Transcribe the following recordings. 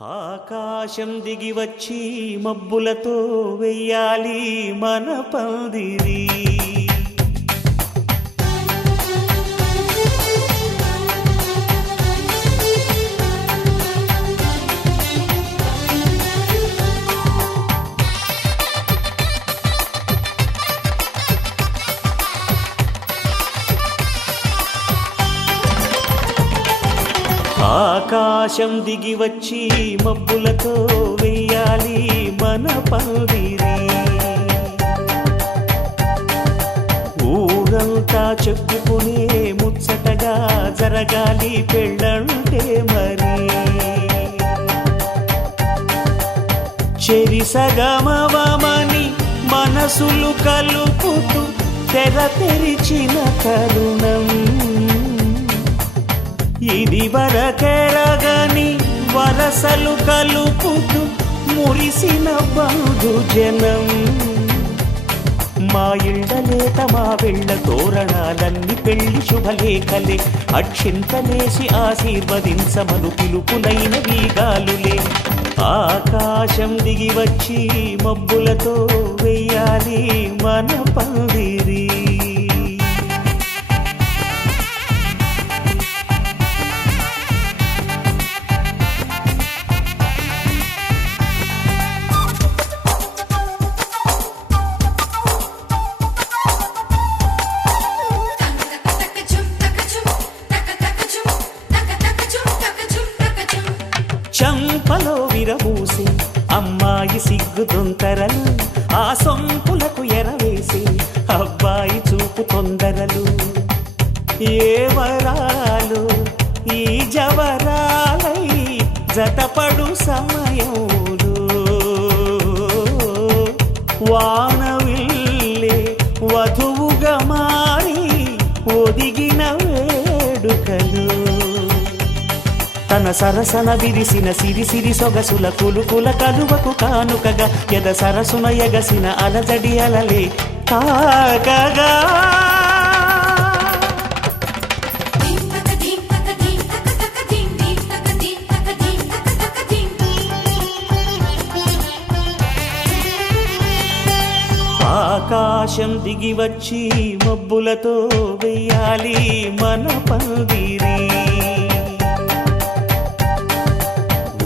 ఆకాశం దిగి వచ్చి మబ్బులతో వెయ్యాలి మన పందిరి. ఆకాశం దిగి వచ్చి మబ్బులతో వెయ్యాలి మన పందిరి. ఊరంతా చెప్పుకునే ముచ్చటగా జరగాలి పెళ్ళంటే మరి. చెరిసగమవమని మనసులు కలుపుతూ తెర తెరిచిన తరుణం ఇది వరకెరగని వరసలు కలుపుతూ మురిసిన బంధుజనం. మా ఇళ్ళలేత మా వెళ్ళ తోరణాలన్నీ పెళ్లి శుభలేఖలే. అక్షింతలేసి ఆశీర్వదించమను పిలుపులైన వీగాలులే. ఆకాశం దిగి వచ్చి మబ్బులతో వెయ్యాలి మన పందిరి. చంపలో విరబూసి అమ్మాయి సిగ్గు దొంతరలు, ఆ సొంపులకు ఎరవేసి అబ్బాయి చూపు తొందరలు. ఏ వరాలు ఈ జవరాలై జతపడు సమయంలో వానవిల్లే వధువుగా మారి ఒదిగిన వేడుకలు. తన సరసన విరిసిన సిరిసిరి సొగసుల కులుకుల కలువకు కానుకగా ఎద సరసున ఎగసిన అలజడి అలలే తాకగా. ఆకాశం దిగి వచ్చి మబ్బులతో వెయ్యాలి మన పందిరి.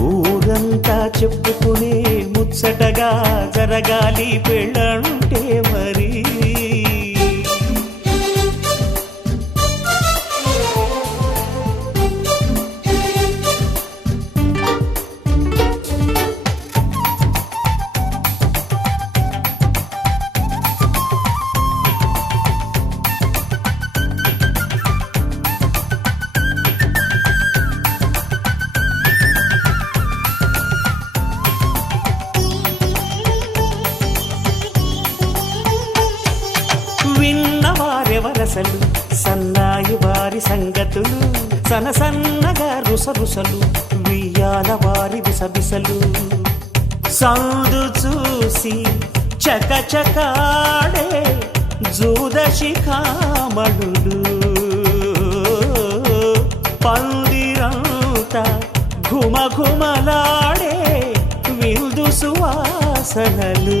ఊరంతా చెప్పుకునే ముచ్చటగా జరగాలి పెళ్ళంటే మరి. విన్నవారెవరసలు సన్నాయి వారి సంగతులు, సనసన్నగా రుసరుసలు వియ్యాల వారి విసబిసలు. సందు చూసి చకచకాడే జూదశిఖామణులు, పందిరంతా ఘుమఘుమలాడే విందు సువాసనలు.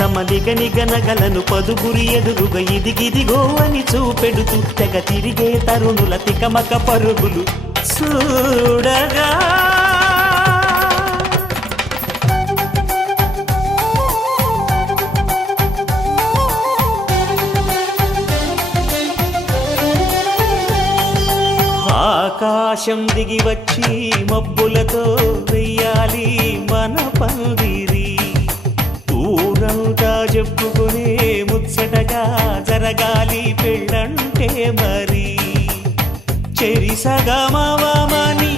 తమ నిగనిగనగలను పదుగురి ఎదురుగా ఇదిగిదిగో అని చూపెడుతూ తెగ తిరిగే తరుణుల తికమక పరుగులు చూడగా. ఆకాశం దిగి వచ్చి మబ్బులతో వెయ్యాలి మన పందిరి. ఊరంతా చెప్పుకునే ముచ్చటగా జరగాలి పెళ్ళంటే మరి. చెరిసగమవమని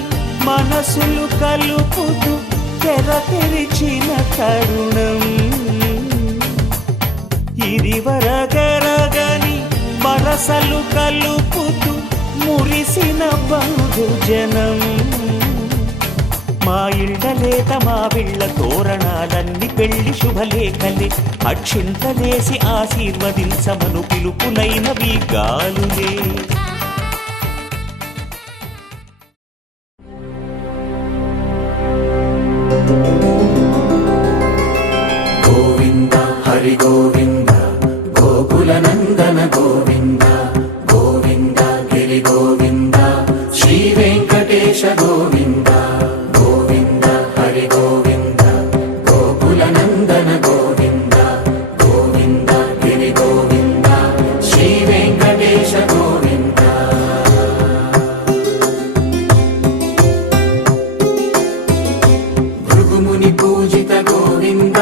మనసులు కలుపుతూ తెర తెరిచిన తరుణం ఇది వరకెరగని వరసలు కలుపుతూ మురిసిన బంధుజనం. మా ఇళ్ళలేత మా వీళ్ళ తోరణాలన్నీ పెళ్లి శుభలేఖలే. అక్షింతలేసి ఆశీర్వదించమను పిలుపులైన వీగాలులే. హరి గోవింద గోకుల నందన గోవింద గోవింద గిరి గోవింద శ్రీ వెంకటేశ గోవింద గోవింద హరి గోవింద గోకుల నందన గోవింద గోవింద గిరి గోవింద శ్రీ వెంకటేశ గోవింద భృగుముని పూజిత గోవింద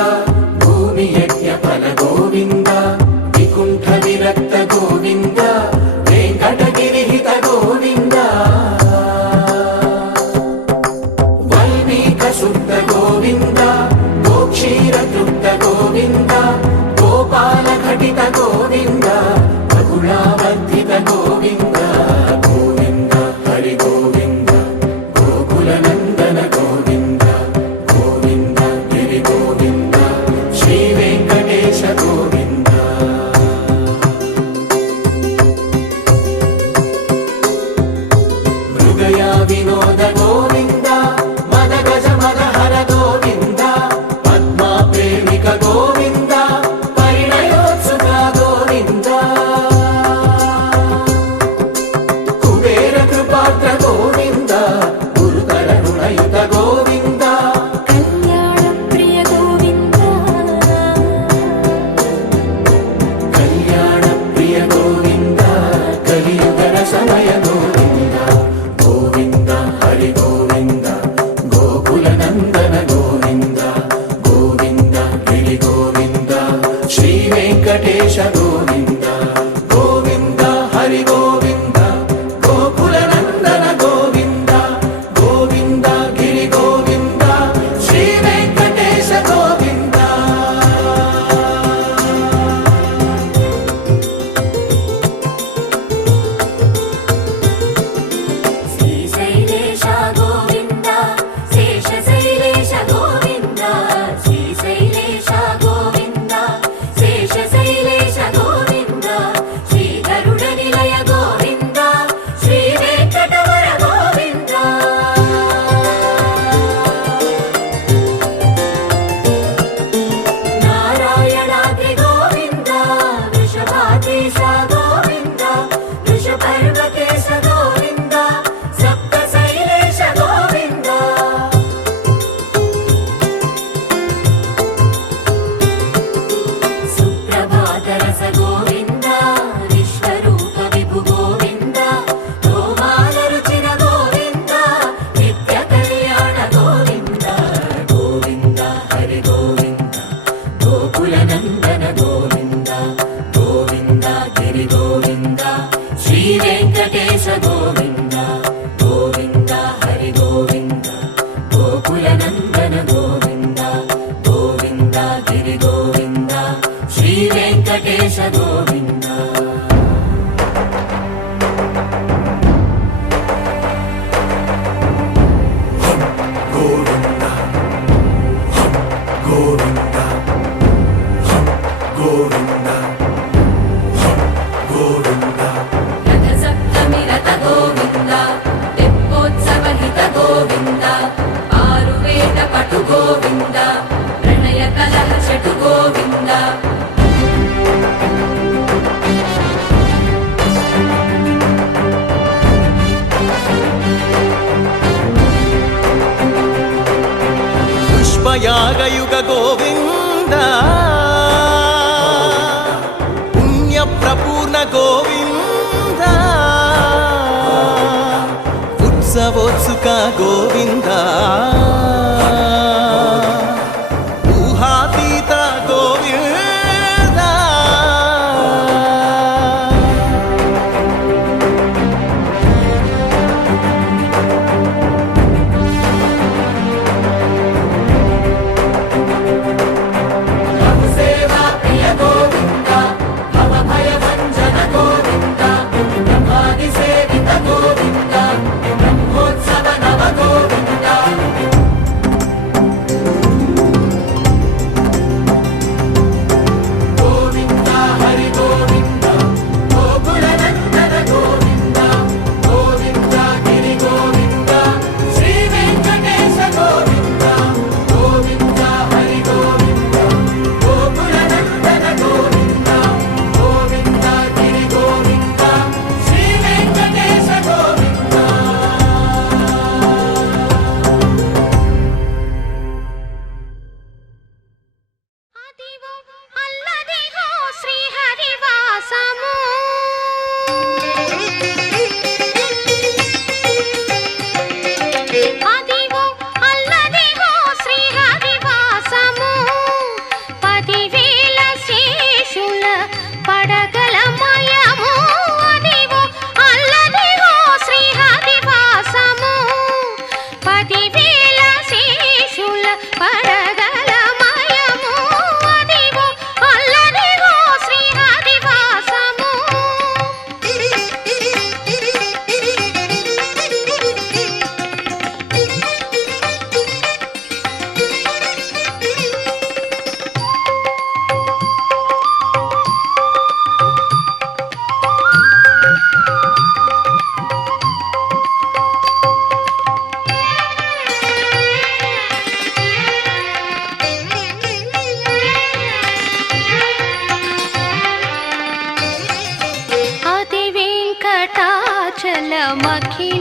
భూమి యజ్ఞ ఫల గోవింద వికుంఠ విరక్త గోవింద వెంకటగిరిహిత గోవింద వల్మీక శుద్ధ గోవింద గోక్షీర తృప్త గోవింద గోపాల ఘటిత గోవింద బహుళావర్ధిత గోవింద గోవింద హరి గోవింద గోకుల నందన గోవింద గోవింద గిరి గోవింద శ్రీ వెంకటేశ గోవింద మృగయా వినోద గోవింద మద గజ మద హర గోవింద పద్మా ప్రేమిక గోవింద పరిణయోత్సుక గోవింద కుబేర కృపాత్ర గోవింద గురుతర రుణయుత గోవింద కళ్యాణ ప్రియ గోవింద కళ్యాణ ప్రియ గోవింద కలియుగ సమయ గోవింద గోవింద హరి గోవింద గోకుల నందన గోవింద గోవింద గిరి గోవింద శ్రీ వెంకటేశ గోవింద గోవింద హరి గోవింద గోకుల నందన గోవింద గోవింద గిరి గోవింద శ్రీ వెంకటేశ గోవింద శ్రీశైలేశ గోవింద శేషశైలేశ గోవింద శ్రీశైలేశ గోవింద శేషశైలేశ గోవింద శ్రీ గరుడ నిలయ గోవింద శ్రీ వెంకటవర గోవింద నారాయణాద్రి గోవింద వృషభాద్రీశ గోవింద వృషపర్వతేశ గోవింద సప్త శైలేశ గోవింద సుప్రభాతరస గోవింద విశ్వరూప విభు గోవింద గోమాల రుచిన గోవింద నిత్య కళ్యాణ గోవింద గోవింద హరి గోవింద గోకుల నందన గోవింద గోవింద గిరి గోవింద శ్రీ వెంకటేశ గోవింద గోవింద హరి గోవింద గోకుల నందన గోవింద గోవింద గిరి గోవింద శ్రీ వెంకటేశ గోవింద గోవింద గోవింద గోవింద గోవింద రథ సప్తమి రథ గోవింద తెప్పోత్సవ హిత గోవింద ఆరువేద పటు గోవింద ప్రణయ కలహ షటు గోవింద పుష్పయాగయుగ గోవింద పుణ్య ప్రపూర్ణ గోవింద ఉత్సవోత్సుక గోవింద ఊహాతీత గోవింద సేవా ప్రియ గోవింద భవ భయ భంజన గోవింద బ్రహ్మాది సేవిత గోవింద బ్రహ్మోత్సవ నవ గోవింద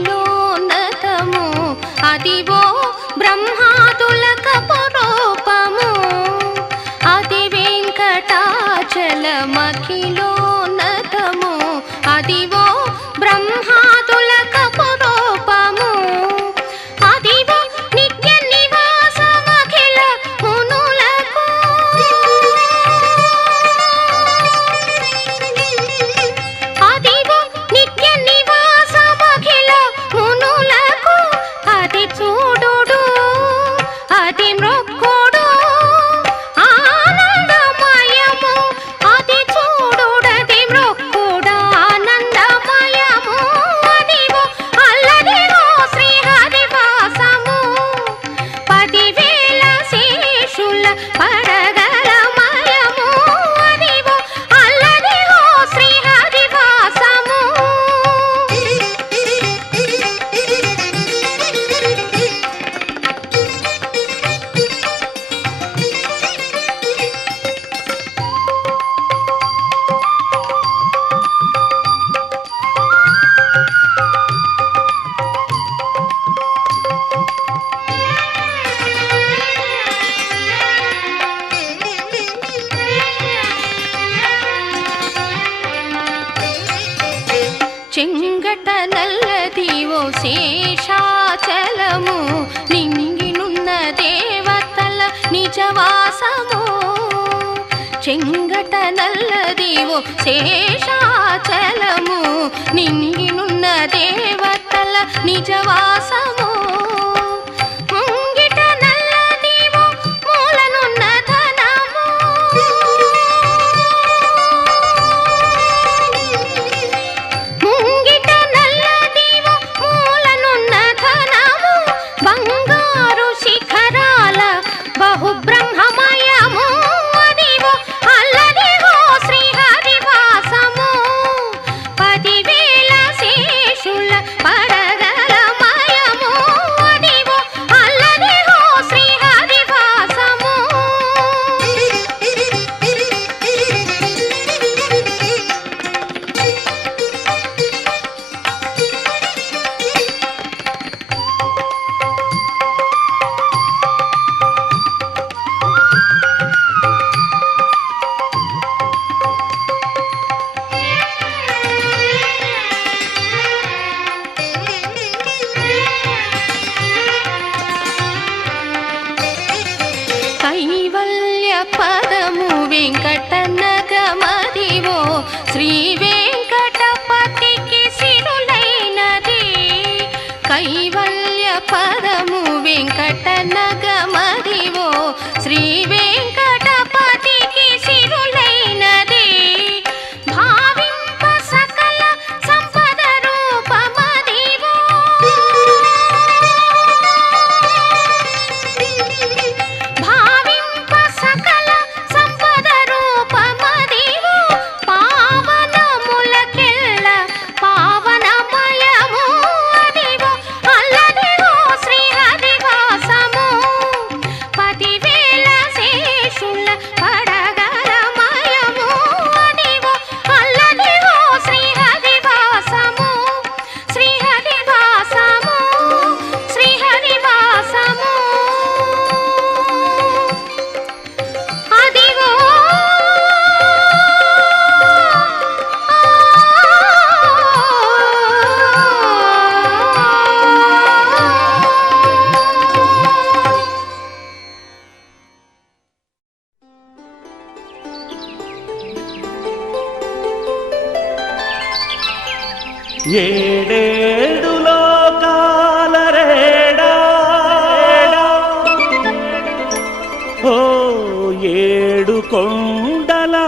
చలమఖిలోన్నతము అదివో బ్రహ్మాదులకు రూపము అది వెంకటాచలమఖిలోన్నతము అదివో బ్రహ్మాదులకు రూపము అదివో నిత్య నివాసమఖిల మునులకు అదివో నిత్య నివాసమఖిల మునులకు అది చూడుడు అది మృక్కుడు ఆనందమయము అది చూడుడది మృక్కుడు ఆనందమయము అదివో అల్లదివో శ్రీహరివాసము 10,000 శేషుల పడగలమయము అదివో అల్లదివో శ్రీహరివాసము చెంగట నల్లదివో శేషాచలము నింగినున్న దేవతల నిజవాసము చెంగట నల్లదివో శేషాచలము నింగినున్న దేవతల నిజవాసము ముంగిట నల్లదివో మూలనున్న ధనము ముంగిట నల్లదివో మూలనున్న ధనము బంగారు శిఖరాల బహుబ్రహ్మమయము అదివో అల్లదివో శ్రీహరివాసము 10,000 శేషుల పడగలమయము అదివో అల్లదివో శ్రీహరివాసము కైవల్య పదము వెంకటనగమదివో శ్రీ వెంకటపతికి సిరులైనది కైవల్య పదము వెంకటనగమదివో శ్రీ వెంకటపతికి సిరులైనది భావింప సకల సంపద రూపమదివో భావింప సకల సంపద రూపమదివో పావనములకెల్ల పావనమయము అదివో అల్లదివో శ్రీహరివాసము 10,000 శేషుల పడగలమయము అదివో అల్లదివో శ్రీహరివాసము శ్రీహరివాసము శ్రీహరివాసము అదివో ఏడేడు లోకాల రేడా ఓ ఏడు కొండలవాడా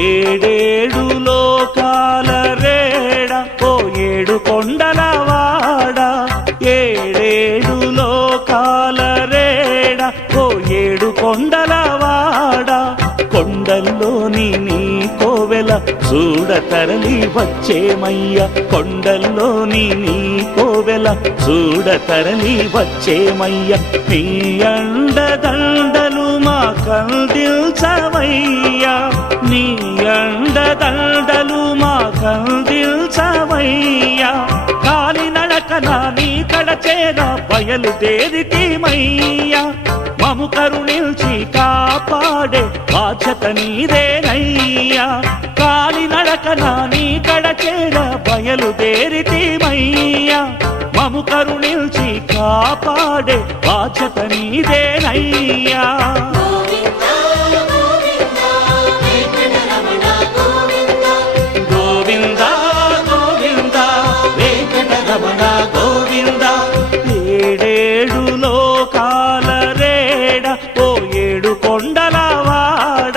ఏడేడు లోకాల రేడ ఓ ఏడు కొండలవాడ ఏడేడు లోకాల రేడ ఓ కొండల్లోని నీ కోవెల చూడ తరలి వచ్చేమయ్య కొండల్లోని నీ కోవెల చూడ తరలి వచ్చేమయ్య నీ అండదండలు మా కందిల్చవయ్యా నీ అండదండలు మా కందిల్చవయ్యా కాలినడకన నీ కడచేర బయలుదేరితీమయ్యా మము కరుణించి కాపాడే బాధ్యత నీదేనయ్యా కాలినడకన నీ కడచేర బయలుదేరితీమయ్యా మము కరుణించి కాపాడే బాధ్యత నీదేనయ్యా గోవింద గోవింద వెంకటరమణ గోవింద ఏడేడు లోకాల రేడ ఓ ఏడు కొండలవాడ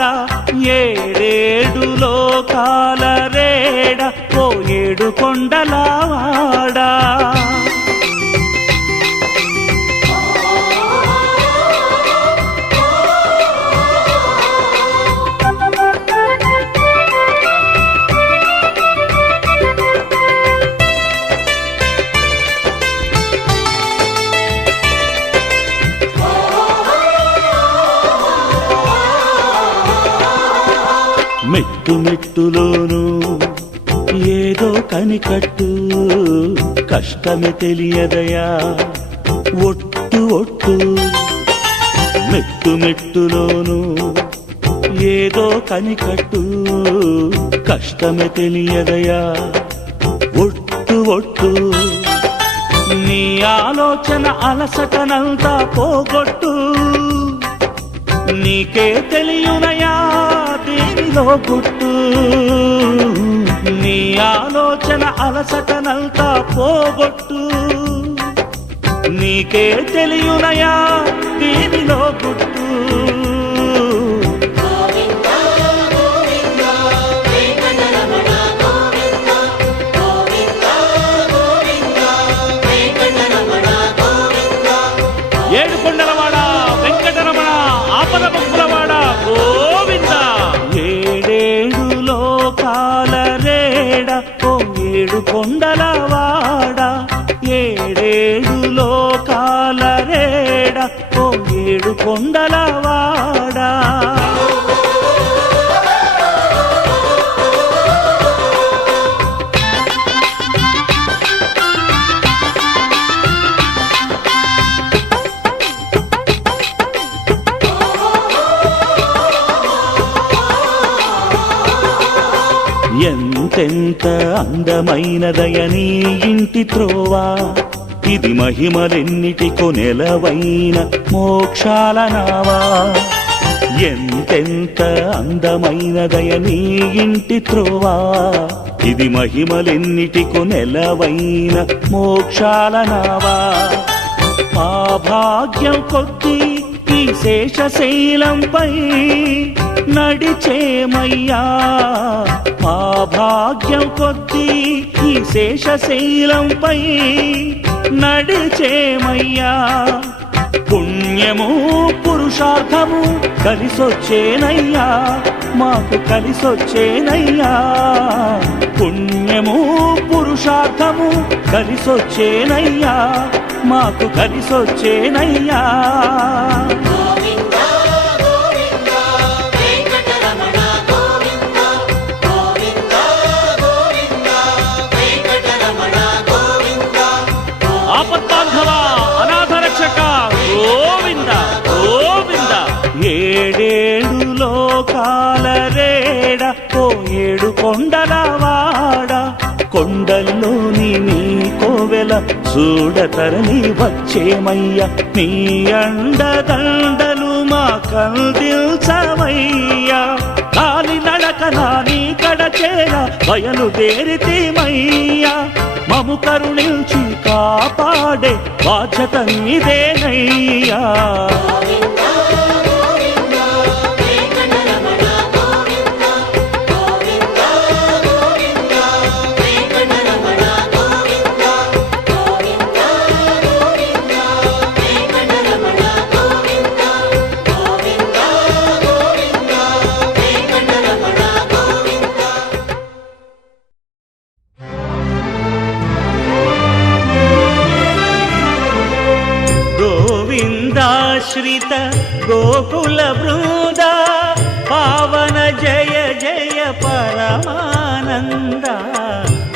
ఏడేడు లోకాల రేడ ఓ ఏడు కొండలవాడ మెట్టు మెట్టులోను ఏదో కనికట్టు కష్టమే తెలియదయా ఒట్టు ఒట్టు మెట్టు మెట్టులోను ఏదో కనికట్టు కష్టమే తెలియదయా ఒట్టు ఒట్టు నీ ఆలోచన అలసటనంతా పోగొట్టు నీకే తెలియునయా దీనిలో గుట్టు నీ ఆలోచన అలసటనంతా పోగొట్టు నీకే తెలియునయా దీనిలో గుట్టు ఏడుకొండలవాడ వెంకటరమణ ఆపద ముక్కులవాడ గోవింద ఏడేడు లోకాల రేడ ఓ ఏడు కొండలవాడ ఏడేడు లోకాల రేడ ఓ ఏడు కొండలవాడ ఎంతెంత అందమైనదయ నీ ఇంటి త్రోవా ఇది మహిమలెన్నిటికో నెలవైన మోక్షాల నావా ఎంతెంత అందమైనదయ నీ ఇంటి త్రోవా ఇది మహిమలెన్నిటికో నెలవైన మోక్షాల నావా మా భాగ్యం కొద్దీ ఈ శేషశైలంపై నడిచేమయ్యా మా భాగ్యం కొద్దీ ఈ శేషశైలంపై నడిచేమయ్యా పుణ్యము పురుషార్థము కలిసొచ్చేనయ్యా మాకు కలిసొచ్చేనయ్యా పుణ్యము పురుషార్థము కలిసొచ్చేనయ్యా మాకు కలిసొచ్చేనయ్యా ఆపద్బాంధవ అనాథ రక్షక గోవింద గోవింద ఏడేడు లోకాల రేడ ఓ ఏడు కొండలవాడ కొండల్లోని నీ కోవెల చూడతరలి వచ్చేమయ్య నీ అండదండలు మా కందిల్చవయ్యా కాలినడకన నీ కడచేర బయలుదేరితీమయ్యా మము కరుణించి కాపాడే బాధ్యత నీదేనయ్యా జయ జయ పరమానంద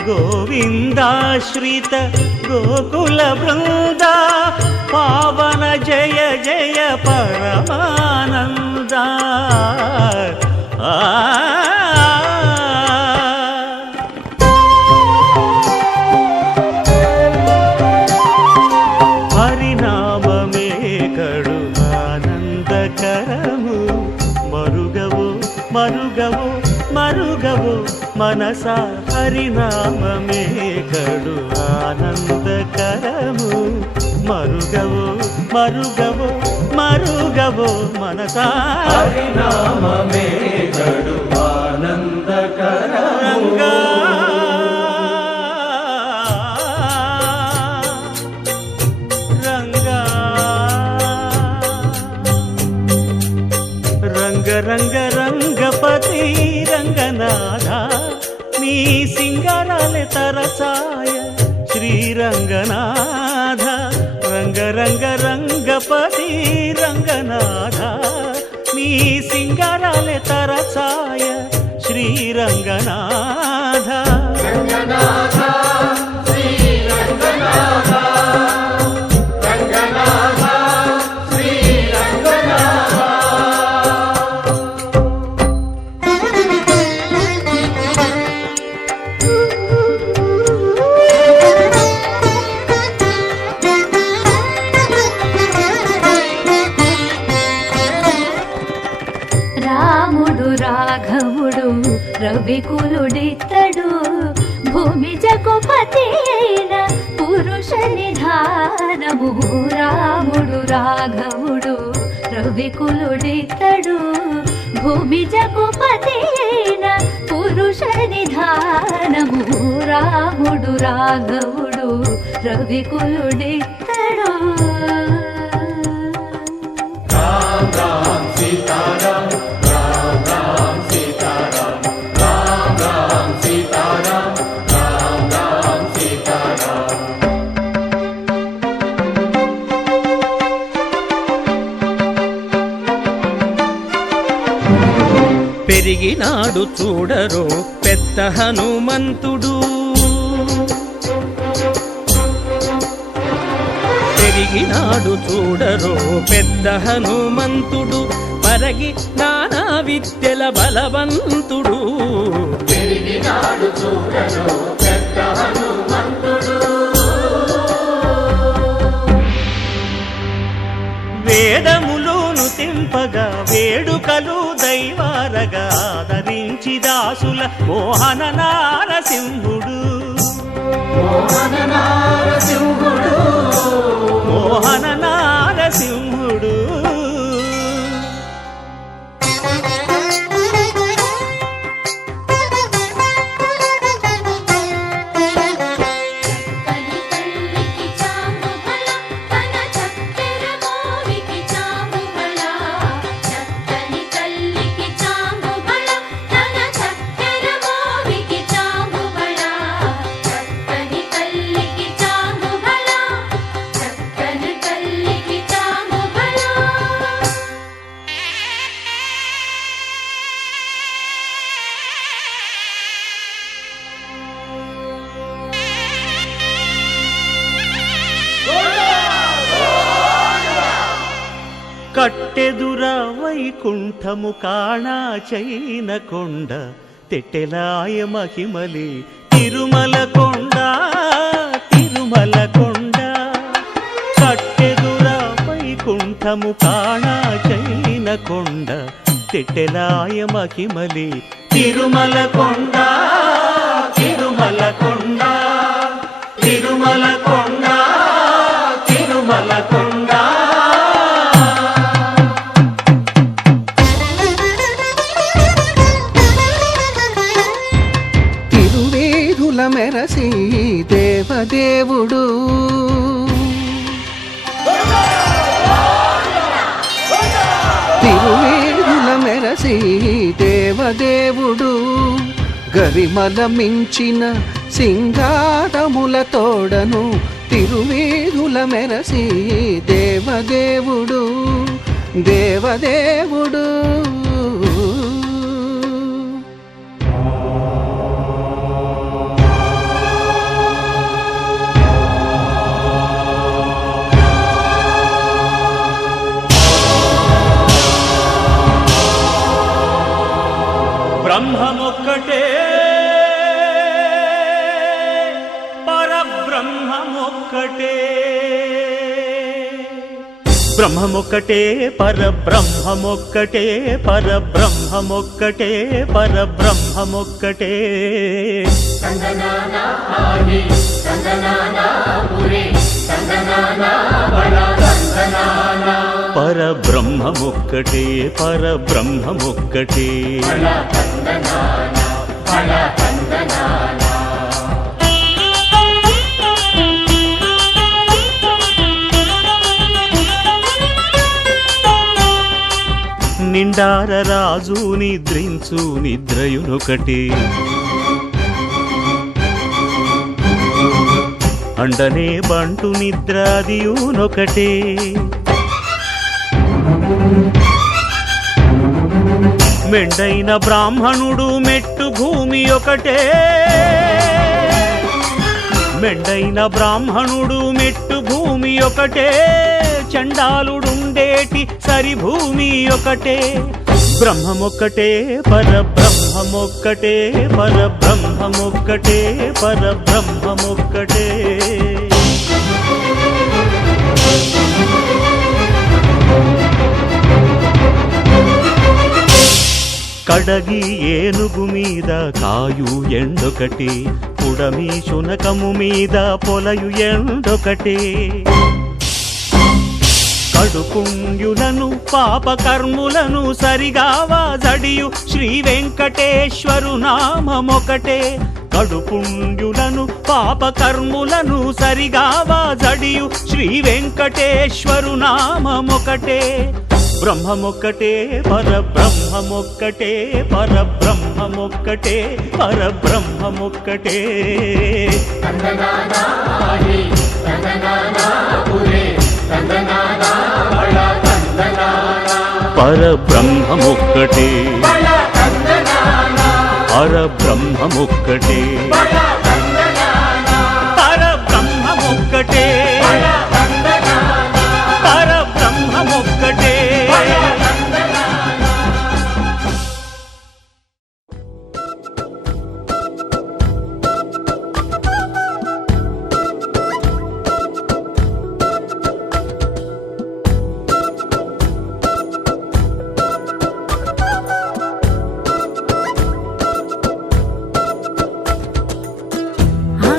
గోవిందాశ్రిత గోకుల బృంద పావన జయ జయ పరమానంద హరినామమే కడు ఆనందకరము మరుగవు మరుగవు మరుగవు మనస హరినామమే కడు ఆనందకరము మరుగవు మరుగవు మరుగవు మనస హరినామమే కడు ఆనందకరము రంగ రంగ రంగపతి రంగనాథ నీ సింగారాలే తరసాయ శ్రీరంగనాథ రంగ రంగ రంగపతి రంగనాథ నీ సింగారాలే తరసాయ శ్రీరంగనాథ రంగనాథ శ్రీ రంగనాథ రంగనాథ శ్రీ రంగనాథ రాముడు రాఘవుడు రవికులుడితడు భూమి జగపతి అయిన పురుష నిధానము రాముడు రాఘవుడు రవికులుడితడు భూమి జగపతి అయిన పురుష నిధానము రాముడు రాఘవుడు రవికులుడితడు రామ్ రామ్ సీతారామ్ రామ్ రామ్ సీతారామ్ రామ్ రామ్ సీతారామ్ రామ్ రామ్ సీతారామ్ పెరిగినాడు చూడరో పెద్ద హనుమంతుడు పెరిగినాడు చూడరో పెద్ద హనుమంతుడు పరగి నానా విద్యల బలవంతుడు పెరిగినాడు చూడను పెద్ద హనుమంతుడు వేదములోను తింపగా వేడుకలు దైవారగా ఆదరించి దాసుల మోహన నారసింహుడు మోహన నారసింహుడు మోహన నారసింహుడు తల్లికి చాముబల తన చక్కెర మోవికి చాముబల చక్కని తల్లికి చాముబల తన చక్కెర మోవికి చాముబల చక్కని తల్లికి చాముబల చక్కని తల్లికి చాముబల కట్టెదుర వైకుంఠము కాణా చైన కొండ తెట్టెలాయ మహిమలి తిరుమల కొండ తిరుమల కొండ కట్టెదుర వైకుంఠము కాణా చైన కొండ తెట్టెలాయ మహిమలి తిరుమల కొండ తిరుమల కొండ తిరుమల కొండ తిరుమల కొండ తిరువేధుల మెరసి దేవదేవుడు తిరువేధుల మెరసి దేవదేవుడు గరిమల మించిన సింగారముల తోడను తిరువేధుల మెరసి దేవదేవుడు దేవదేవుడు బ్రహ్మమొక్కటే పరబ్రహ్మమొక్కటే బ్రహ్మమొక్కటే పరబ్రహ్మమొక్కటే పరబ్రహ్మమొక్కటే పరబ్రహ్మమొక్కటే సంగనానా ఆగి సంగనానా పురే సంగనానా బళ సంగనానా పరబ్రహ్మమొక్కటే పరబ్రహ్మమొక్కటే బళ సంగనానా బళ సంగనానా నిండార రాజు నిద్రించు నిద్రయునొకటే అండనే బంటు నిద్రాదియునొకటే మెండైన బ్రాహ్మణుడు మెట్టు భూమి ఒకటే మెండైన బ్రాహ్మణుడు మెట్టు భూమి ఒకటే చండాలుడుండేటి సరిభూమి ఒకటే బ్రహ్మమొక్కటే పరబ్రహ్మమొక్కటే పరబ్రహ్మమొక్కటే పరబ్రహ్మమొక్కటే కడగి ఏనుగు మీద కాయు ఎండొకటి పుడమి శునకము మీద పొలయు ఎండొకటే కడుపుంగులను పాపకర్ములను సరిగావా జడియు శ్రీ వెంకటేశ్వరు నామమొకటే కడుపుంగులను పాపకర్ములను సరిగావా జడియు శ్రీ వెంకటేశ్వరు నామమొకటే బ్రహ్మమొక్కటే పరబ్రహ్మమొక్కటే పరబ్రహ్మమొక్కటే పరబ్రహ్మమొక్కటే సంగనానా ఆగి సంగనానా పురే సంగనానా బళ సంగనానా పరబ్రహ్మమొక్కటే బళ సంగనానా పరబ్రహ్మమొక్కటే బళ సంగనానా పరబ్రహ్మమొక్కటే బళ సంగనానా పరబ్రహ్మమొక్కటే బళ సంగనానా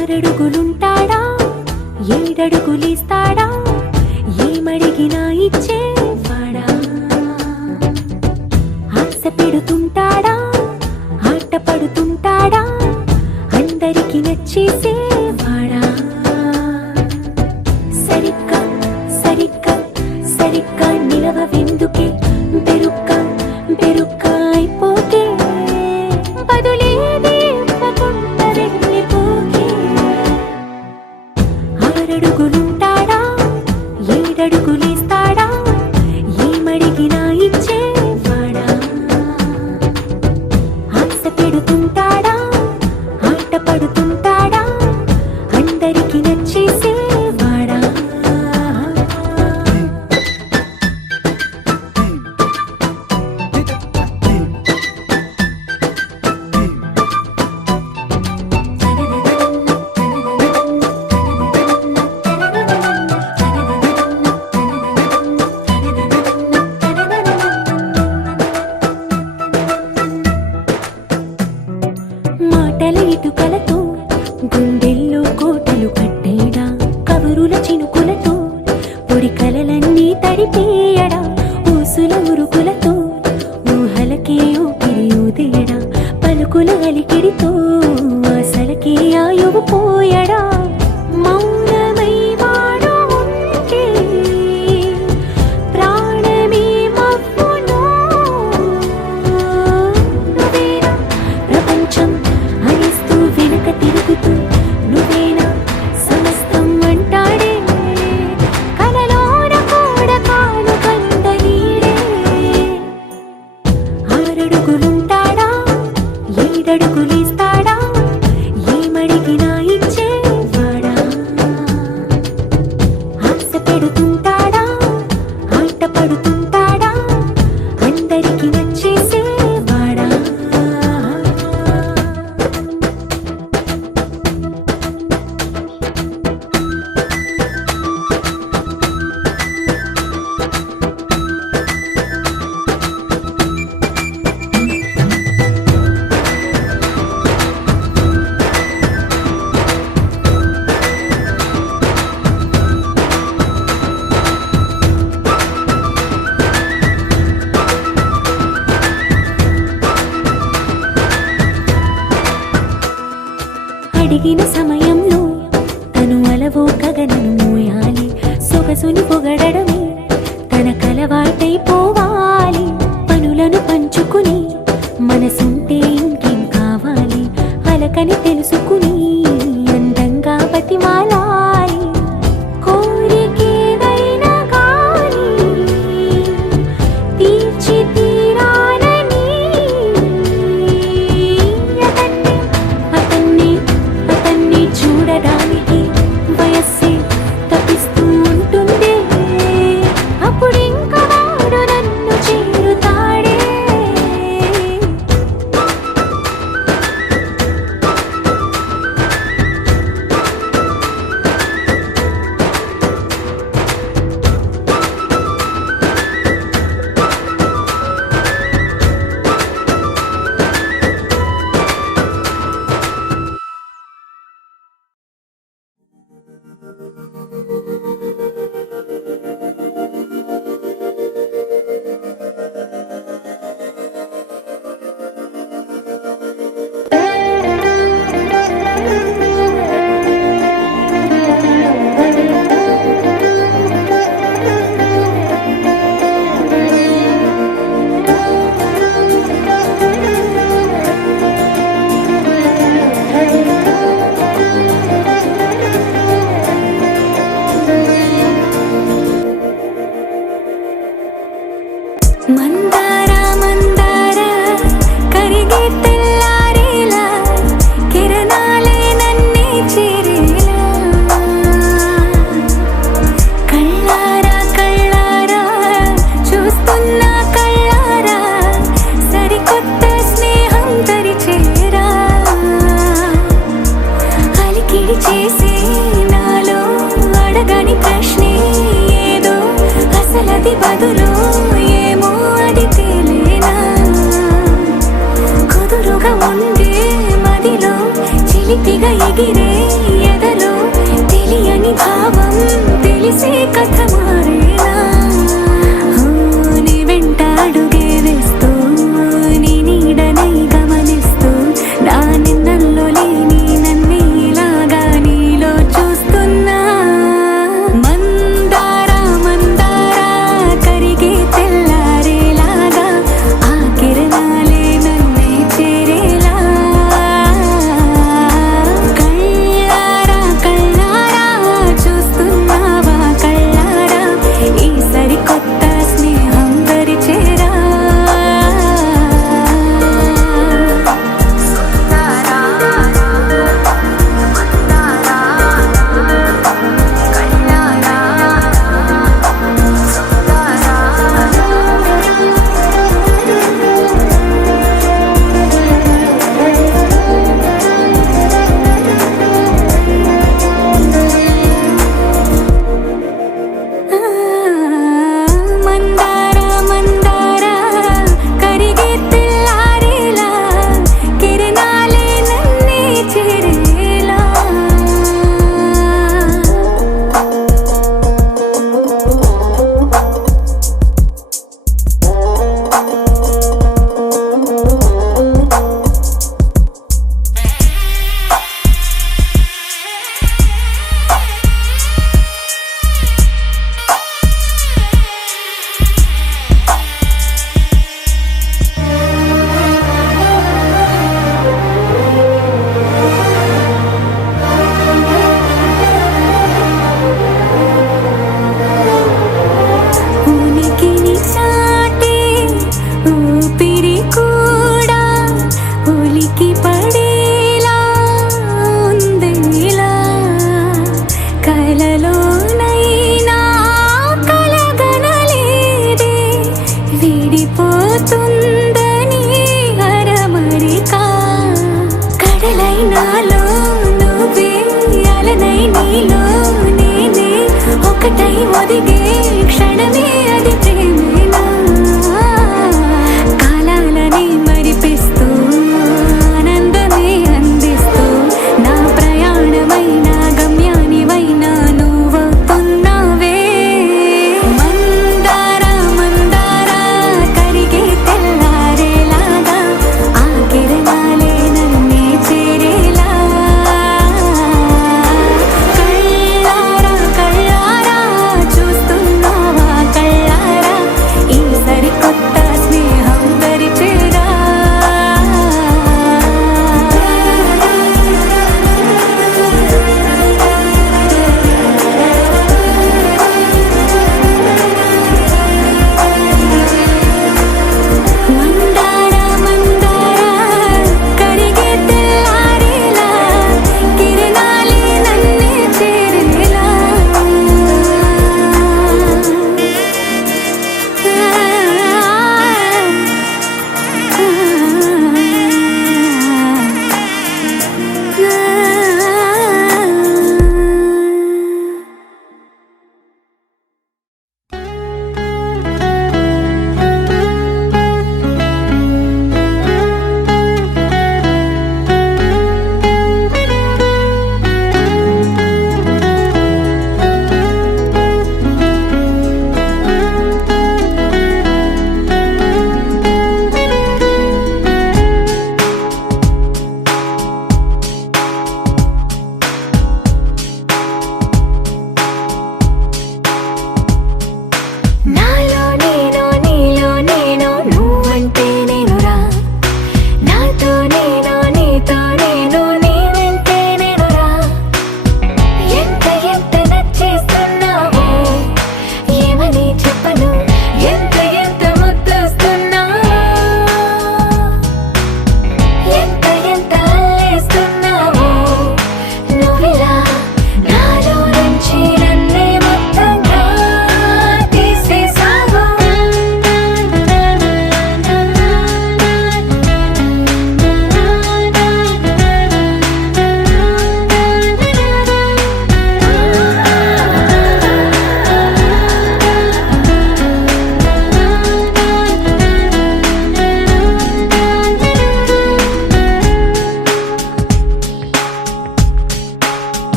ఆరడుగులుంటాడా ఏడడుగులిస్తాడా ఏమడిగినా ఇచ్చేవాడా ఆశ పెడుతుంటాడా ఆట పడుతుంటాడా అందరికి నచ్చేసేవాడా సరిగ్గా సరిగ్గా సరిగ్గా నిలవెందుకే బెరుక్క బెరుక్క అయిపోకే బదులేది ఇవ్వకుండా వెళ్ళిపోకే ఆరడుగులుంటాడా ఏడడుగులేస్తాడా ఏమడిగినా ఇచ్చేవాడా ఆశ పెడుతుంటాడా ఆట పడుతుంటాడా అందరికి నచ్చేసేవాడా మాటల ఇటుకలతో గుండెల్లో కోటలు కట్టేడా కబురుల చినుకులతో పొడి కలలన్నీ తడిపేయడా ఊసుల ఉరుకులతో ఊహలకే ఊపిరి ఊదేయడా పలుకుల అలికిడితో ఆశలకే ఆయువు పోయడా మౌనమై వాడు ఉంటే ప్రాణమే మవ్వును నువ్వేనా ప్రపంచం అనిస్తూ విన అడిగిన సమయంలో తను అలవో గగనను మోయాలి సొగసుని పొగడమే తనకలవాటైపోవాలి పనులను పంచుకుని మనసుంటే ఇంకేం కావాలి అలకని తెలుసుకుని అందంగా బతిమాలాలి కోరికేదైనా గాని తీర్చి తీరాలని అతన్ని చూడడానికి వయస్సే తప్పిస్తూ ఉంటుందే అప్పుడింక వాడు నన్ను చేరుతాడే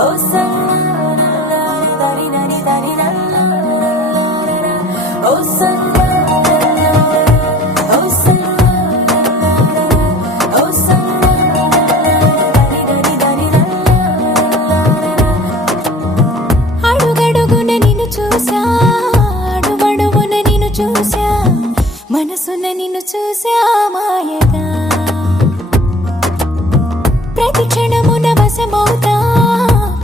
ఓ సన్నా దరి నని దరి నల్లా ఓ సన్నా ఓ సన్నా ఓ సన్నా దరి నని దరి నల్లా అడుగడుగున నిన్ను చూసా అడుగడుగున నిన్ను చూసా మనసున నిన్ను చూసా మాయగా ప్రతి క్షణమున వశమవుతా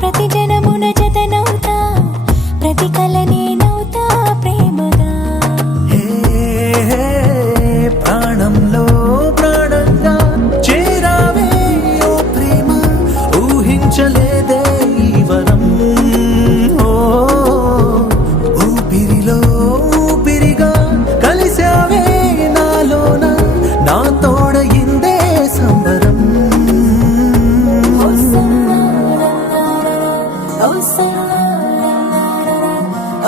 ప్రతి జనమున జతనవుతా ప్రతి కల నేనవుతా ప్రేమగా ప్రాణంలో ప్రాణంగా చేరావే ఓ ప్రేమ ఊహించలేదే ఈ వరం ఓ ఊపిరిలో ఊపిరిగా కలిసావే నాలోన నా తోడయిందే సంబరం ఓ సన్నా ఓ సన్నా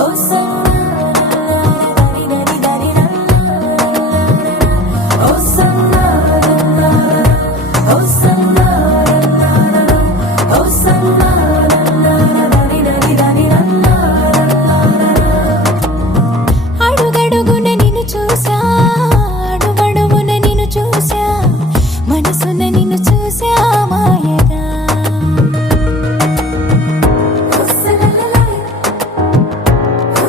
ఓ సన్నా దరి నని దరి ఓ సన్నా ఓ సన్నా ఓ సన్నా దరి నని దరి అడుగడుగున నిన్ను చూసా అడుగడుగున నిన్ను చూసా మనసున నిన్ను చూసా మాయగా ఓ సలలలై ఓ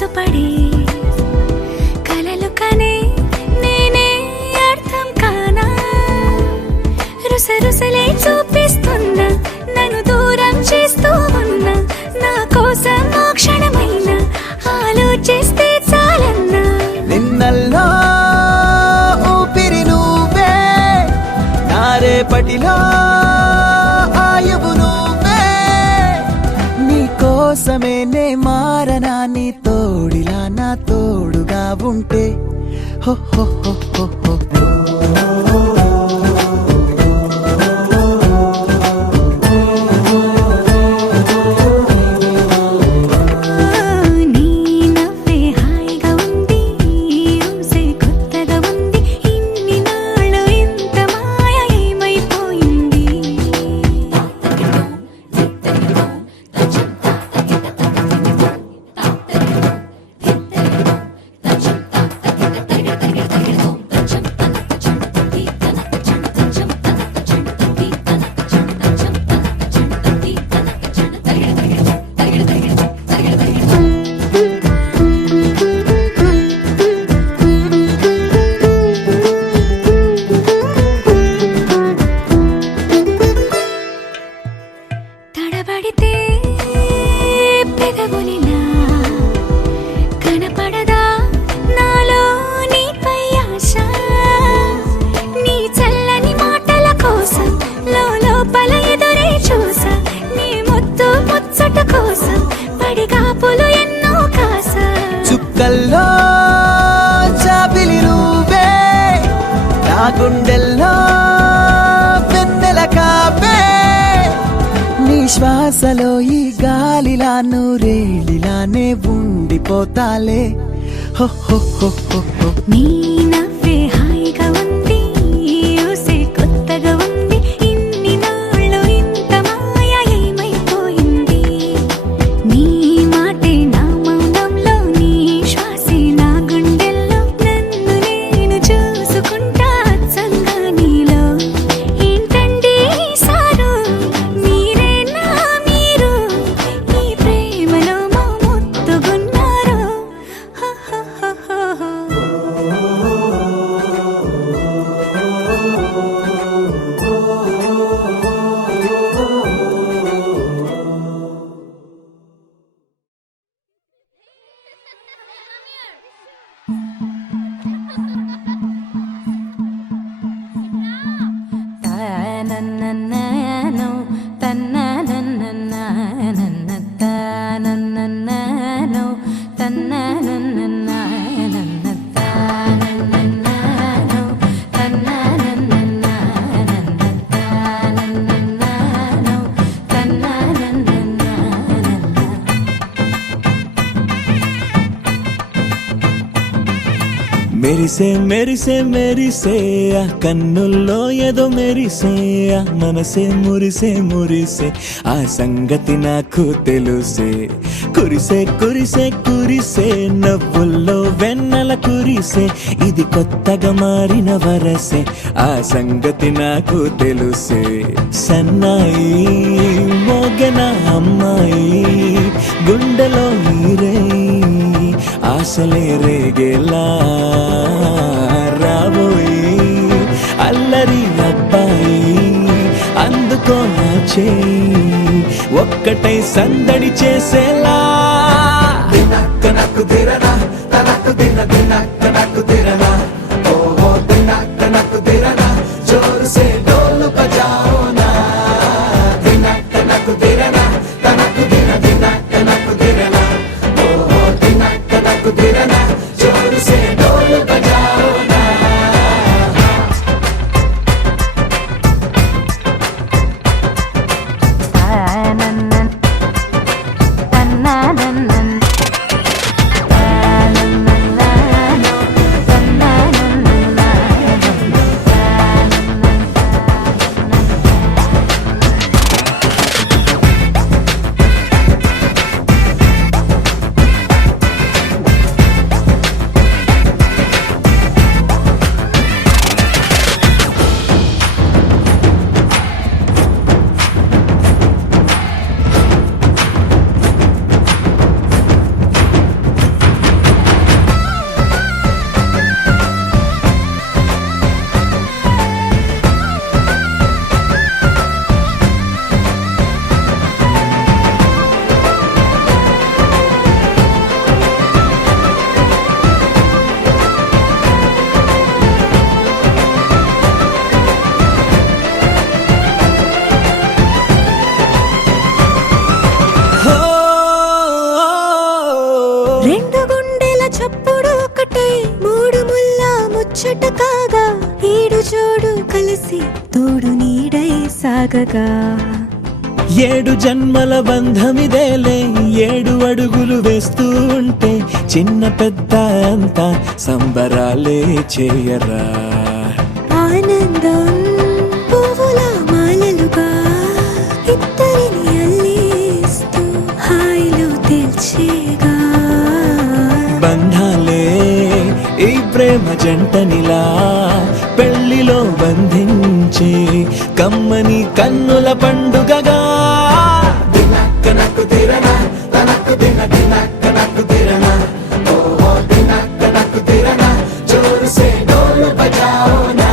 మనసు పడే కలలు కనే నేనే అర్థం కానా రుసరుసలే చూపిస్తున్నా నన్ను దూరం చేస్తూ ఉన్నా నా కోసం ఓ క్షణమైన ఆలోచిస్తే చాలన్నా నిన్నల్లో ఊపిరి నువ్వే నా రేపటిలో ఆయువు నువ్వే నీ కోసమే నే మారనా నీ తోడిలా నా తోడుగా ఉంటే హో హో హో హో హో నీ నవ్వే హాయిగా ఉంది ఊసే కొత్తగా ఉంది ఇన్ని నాళ్ళు ఇంత మాయ ఏమైపోయింది తడబడితే పెదవులిలా కనపడదా నాలో నీపై ఆశ నీ చల్లని మాటల కోసం లోపల ఎదురే చూసా నీ ముద్దు ముచ్చట కోసం పడిగాపులు ఎన్నో కాసా చుక్కల్లో చాపిలి నువ్వే నా గుండెల్లో వెన్నెల కాపే నీ శ్వాసలో ఈ గాలిలా నూరేలిలానే ఉండిపోతాలే హో హో హో హో హో నీ నవ్వే హాయిగా ఉంది ఊసే కొత్తగా ఉంది ఇన్ని నాళ్ళు ఇంత మాయ ఏమైపోయింది నీ మాటే నా మౌనంలో నీ శ్వాసే నా గుండెల్లో నన్ను నేను చూసుకుంటా అచ్చంగా నీలో ఏంటండి సారు మీరేనా మీరు ఈ ప్రేమలో మా ముద్దుగున్నారు హో హో హో హో మెరిసే మెరిసే మెరిసే ఆ కన్నుల్లో ఏదో మెరిసే ఆ మనసే మురిసే మురిసే ఆ సంగతి నాకు తెలుసే కురిసే కురిసే కురిసే నవ్వుల్లో వెన్నెల కురిసే ఇది కొత్తగా మారిన వరసే ఆ సంగతి నాకు తెలుసే సన్నాయి మోగన అమ్మాయి గుండెలో ఈరే ఆశలే రేగేలా రాబోయి అల్లరి అబ్బాయి అందుకో నా చేయి ఒక్కటై సందడి చేసేలా దినక్క నాకు దిరనా తనకు దిన దినక్క నాకు దిరనా ఓహో దినక్క నాకు దిరనా జోరు సే డోలు బజాओ నా దినక్క నాకు దిరనా తనకు దిన దినక్క నాకు దిరనా ఓహో దినక్క నాకు దిరనా జోరు సే డోలు బజాओ నా చప్పుడు ఒకటై మూడు ముల్ల ముచ్చట కాగా ఏడు జోడు కలిసి తోడు నీడై సాగగా ఏడు జన్మల బంధమిదేలే ఏడు అడుగులు వేస్తూ ఉంటే చిన్న పెద్ద అంతా సంబరాలే చేయరా ఆనందం పువ్వుల మాలలుగా ఇద్దరిని అల్లేస్తూ హాయిలో తెల్చేగా బంధాలే ఈ ప్రేమ జంటనిలా పెళ్లిలో బంధించి కమ్మని కన్నుల పండుగగా దినక్కనకు తిరనా తనకు దినక్కనకు తిరనా ఓహో దినక్కనకు తిరనా జోరు సే డోలు బజాओ నా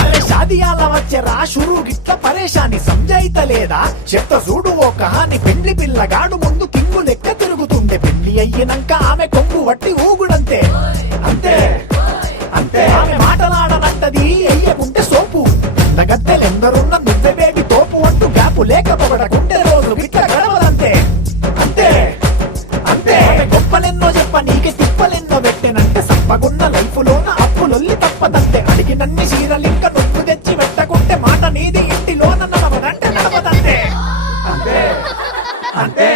అరే షాదియాల వచ్చెరా షురు గిట్ల పరేషాని సంజాయితలేదా చెప్త చూడు ఓ కహాని పెండ్లి పిల్లగాడు ముందు కింగు లెక్క తిరుగుతుండే పెళ్లి అయ్యినంక ఆమె కొంగు వట్టి ఊగుడంతే అంతే అంతే ఆమె మాటలాడనంటది అయ్యకుంటే సోపు నగద్దెలెందరున్న నువ్వే బేబీ తోపు అంటూ గ్యాపు లేక పొగడకుంటే రోజు గిట్ల గడవదంతే అంతే అంతే ఆమె గొప్పలెన్నో చెప్ప నీకే తిప్పలెన్నో పెట్టెనంటే సప్పగున్న లైఫ్లోన అప్పులొల్లి తప్పదంతే అడిగినన్ని చీరలింక నువ్వు తెచ్చి పెట్టకుంటే మాట నీది ఇంటిలోన నడవదంటే నడవదంతే అంతే అంతే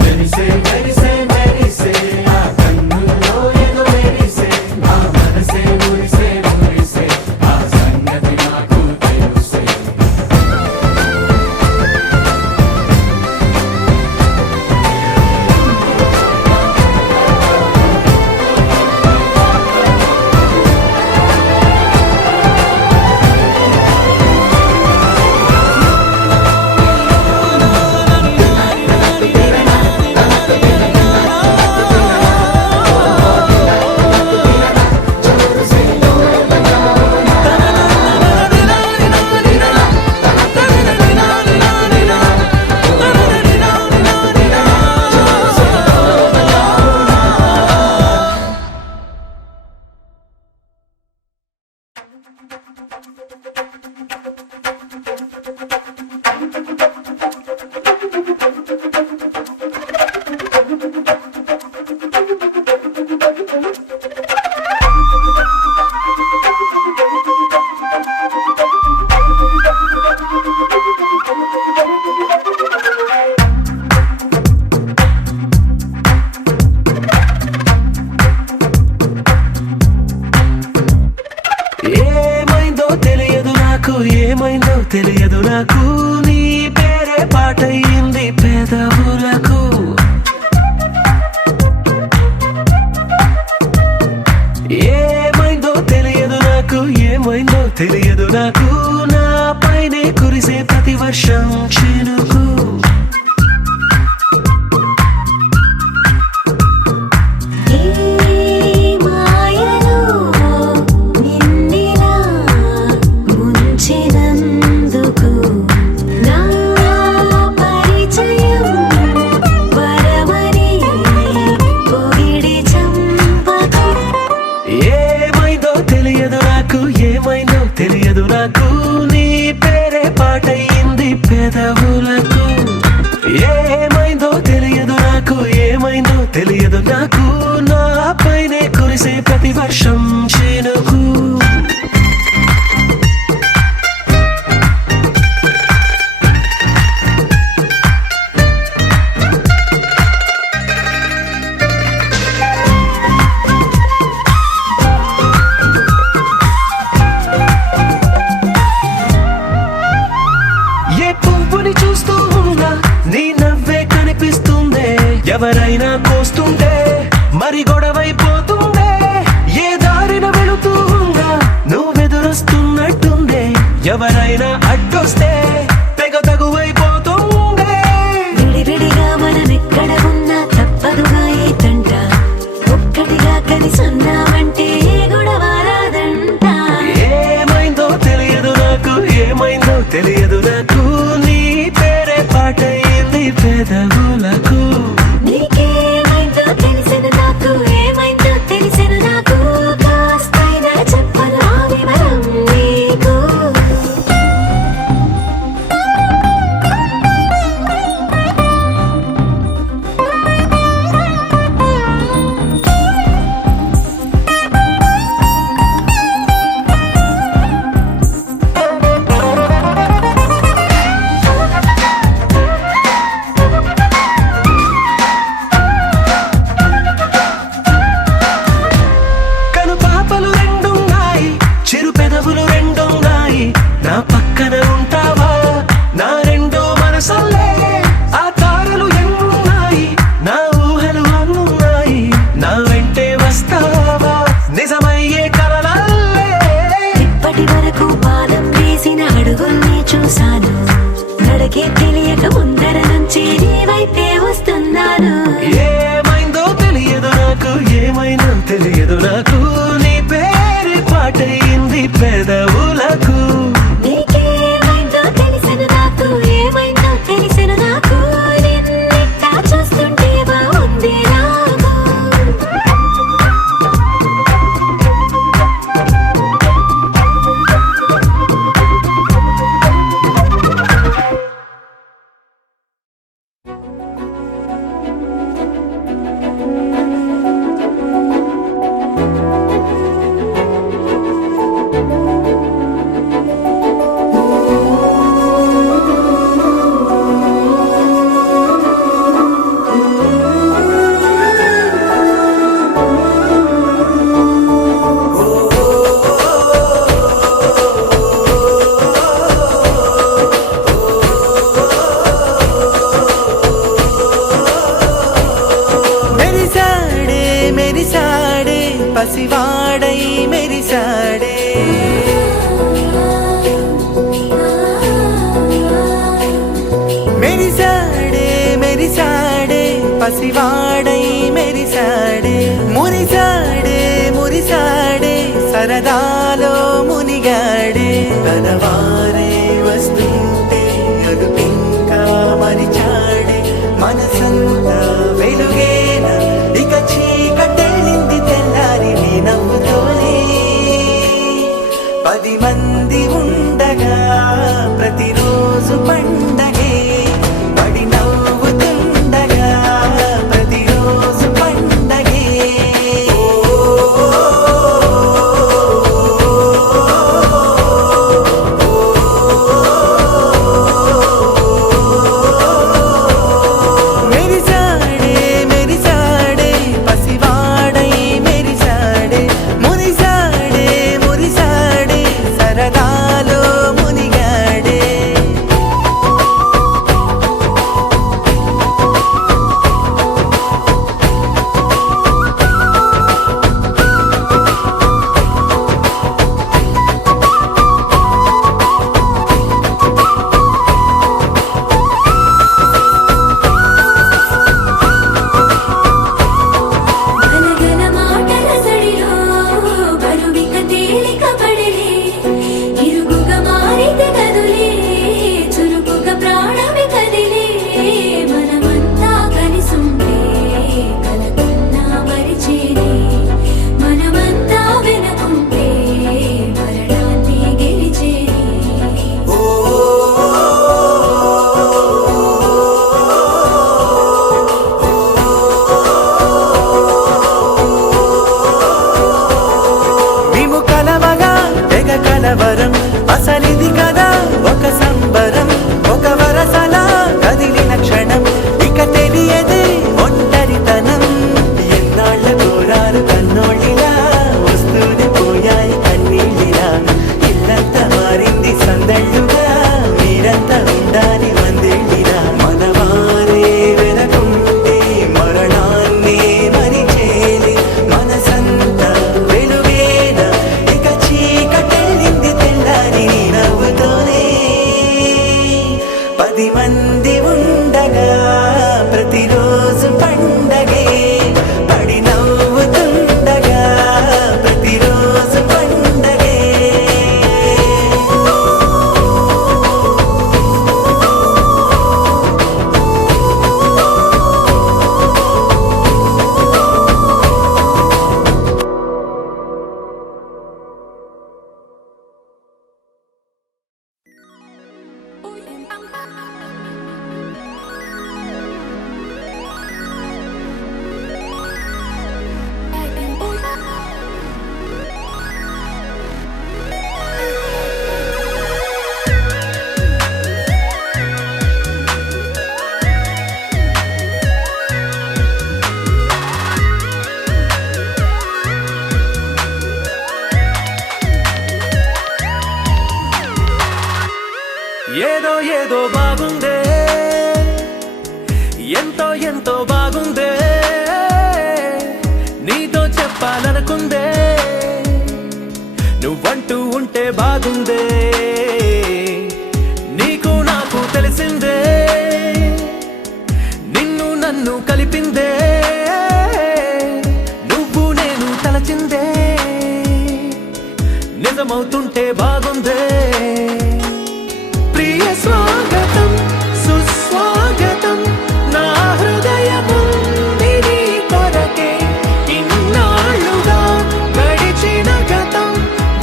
మెరిసే మెరిసే మెరిసే ఆ కన్నుల్లో ఏదో మెరిసే ఆ మనసే మురిసే మురిసే ఆ సంగతి నాకు తెలుసే ఏమైందో తెలియదు నాకు ఏమైందో తెలియదు నాకు నీ పేరే పాటయింది పెదవులకు ఏమైందో తెలియదు నాకు ఏమైందో తెలియదు నాకు నా పైనే కురిసే ప్రతి వర్షం చినుకు మాయలో నిన్నిలా ముంచినందుకు నా పరిచయం వరమని పొగిడి చంపకు ఏమైందో తెలియదు నాకు ఏమైందో తెలియదు నాకు నీ పేరే పాటయింది పెదవులకు ఏమైందో తెలియదు నాకు ఏమైందో తెలియదు నాకు నా పైనే కురిసే ప్రతి వర్షం చినుకు ఏ పువ్వుని చూస్తూ ఉన్నా నీ నవ్వే కనిపిస్తుందే ఎవరైనా కోస్తుంటే మరి గొడవైపోతుందే ఏ దారిన వెళుతూ ఉన్నా నువ్వెదురొస్తున్నట్టుందే ఎవరైనా అడ్డొస్తే తెగ తగువైపోతుందే విడివిడిగా మనమెక్కడ ఉన్నా తప్పదుగా ఈ తంట ఒక్కటిగా కలిసి ఉన్నామంటే గొడవ రాదంట ఏమైందో తెలియదు నాకు ఏమైందో తెలియదు నాకు నీ పేరే పాటయింది పెదవులకు నీకేమైందో తెలిసిన నాకు ఏమైందో తెలిసిన నాకు కాస్తైనా పసివాడై మెరిసాడే మెరిసాడే మెరిసాడే పసివాడై మెరిసాడే మురిసాడే మురిసాడే సరదాలో మునిగాడే తనవారే వస్తుంటే అదుపింకా మరిచాడే మనసంతా వెలుగేనా ఇక చీకటెళ్ళింది తెల్లారి నీ నవ్వుతోనే 10 మంది ఉండగా ప్రతిరోజు పండగే పడి నవ్వుతుండగా ప్రతిరోజు పండగే మెరిసాడే మెరిసాడే పసివాడై మెరిసాడే మురిసాడే మురిసాడే సరదాలో మునిగాడే గనగన మాటల సడిలో బరువిక తేలిక పడలే ఇరుగుగా మారితే కదులే చురుకుగా ప్రాణమి కదిలే మనమంతా కలిసుంటే కలకున్నా మరిచేనే మనమంతా వెనకుంటే మరణాన్ని గెలిచేనే మేము కలవగా తెగ కలవరం అసలిది కదా ఒక సంబరం ఒక వరసలా కదిలిన క్షణం ఇక తెలియదే ఒంటరితనం ఎన్నాళ్ళ కోరారు కన్నోళ్ళిలా వస్తూనే పోయాయి కన్నీళ్ళిలా ఇల్లంతా మారింది సందళ్ళుగా మీరంతా ఉండాలి వందేళ్ళిలా మనవారే వెనకుంటే మరణాన్ని మరిచేలి మనసంతా వెలుగేనా ఇక చీకటెళ్ళింది తెల్లారి నీ నవ్వుతోనే 10 మంది ఉండగా ప్రతిరోజు పండగే పడి నవ్వుతుండగా ప్రతిరోజు పండగే ఏదో ఏదో బాగుందే ఎంతో ఎంతో బాగుందే నీతో చెప్పాలనుకుందే నువ్వంటూ ఉంటే బాగుందే నీకు నాకు తెలిసిందే నిన్ను నన్ను కలిపిందే నువ్వు నేను తలచిందే నిజమవుతుంటే బాగుందే ప్రియ స్వాగతం సుస్వాగతం నా హృదయముంది నీ కొరకే ఇన్నాళ్ళుగా గడిచిన గతం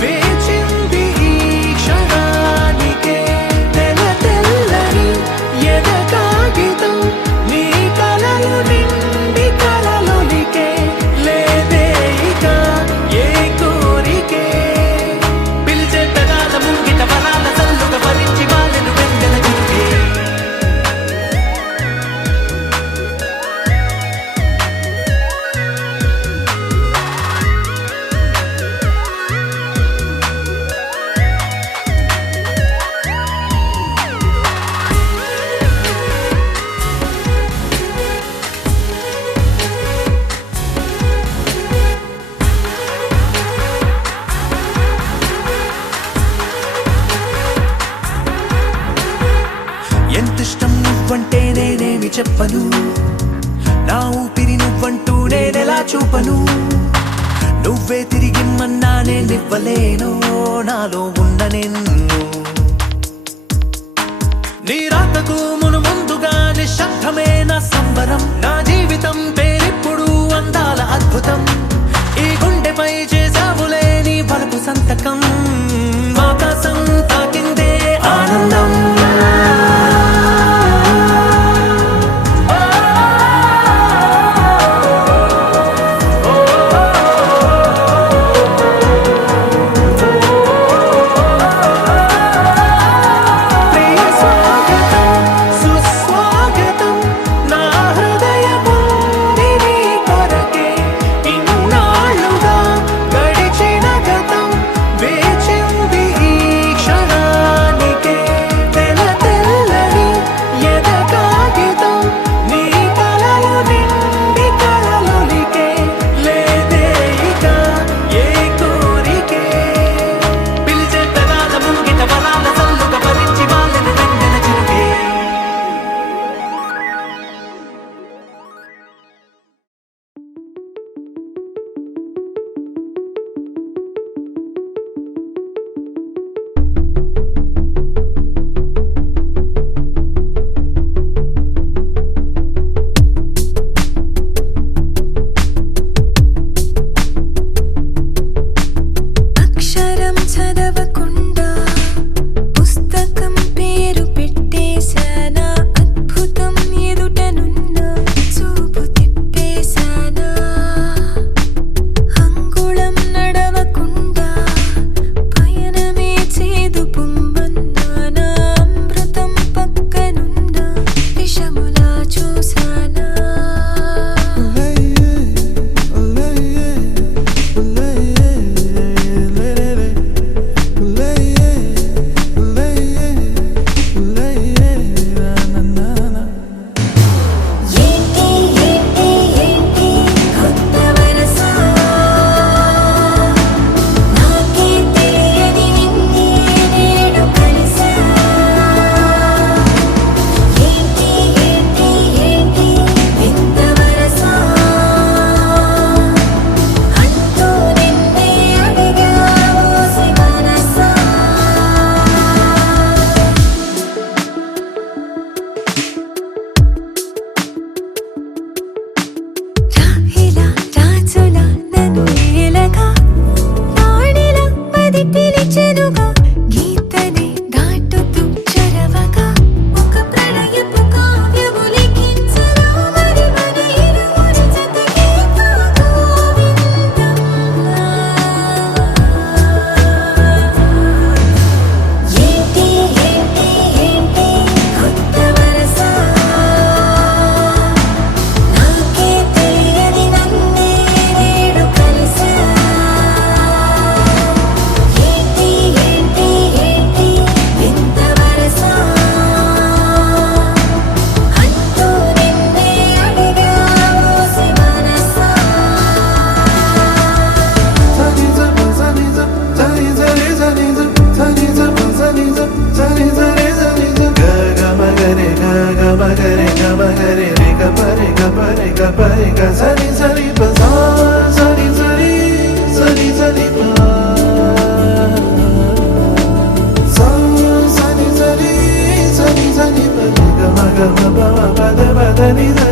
వేచింది ఈ క్షణానికే తెల్ల తెల్లని ఎద కాగితం నీ కలలు నిండి కలలొలికే లేదే ఇక ఏ కోరికే పిలిచే పెదాల ముంగిట వరాల చెప్పను నా ఊపిరి నువ్వంటూ నేనెలా చూపను నువ్వే తిరిగిమ్మన్నా నేనివ్వలేను నాలో ఉన్న నిన్ను నీ రాకకు మును ముందుగా నిశ్శబ్దమే నా సంబరం నా జీవితం పేరిప్పుడు అందాల అద్భుతం ఈ గుండెపై చేసావులే నీ వలపు సంతకం ఆకాశం తాకిందే ఆనందం Ni